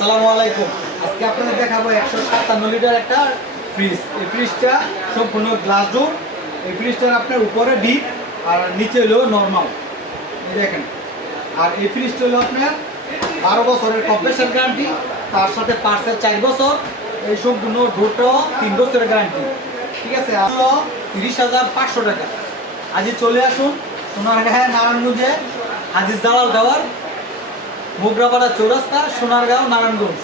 আসসালামু আলাইকুম। আজকে আপনাদের দেখাবো 157 লিটার একটা ফ্রিজ। এই ফ্রিজটা সম্পূর্ণ গ্লাস ডোর। এই ফ্রিজটার আপনার উপরে ডিপ আর নিচে হলো নর্মাল, এই দেখেন। আর এই ফ্রিজটা হলো আপনার 12 বছরের কম্প্রেসার গ্যারান্টি, তার সাথে পার্সেল 4 বছর, এই সম্পূর্ণ ডোরটাও 3 বছরের গ্যারান্টি। ঠিক আছে, হলো 30,500 টাকা। আজই চলে আসুন সোনারগাঁও নারায়ণগঞ্জে, আজিজ দালাল টাওয়ার, মোগরাপাড়া চৌরাস্তা, সোনারগাঁও, নারায়ণগঞ্জ।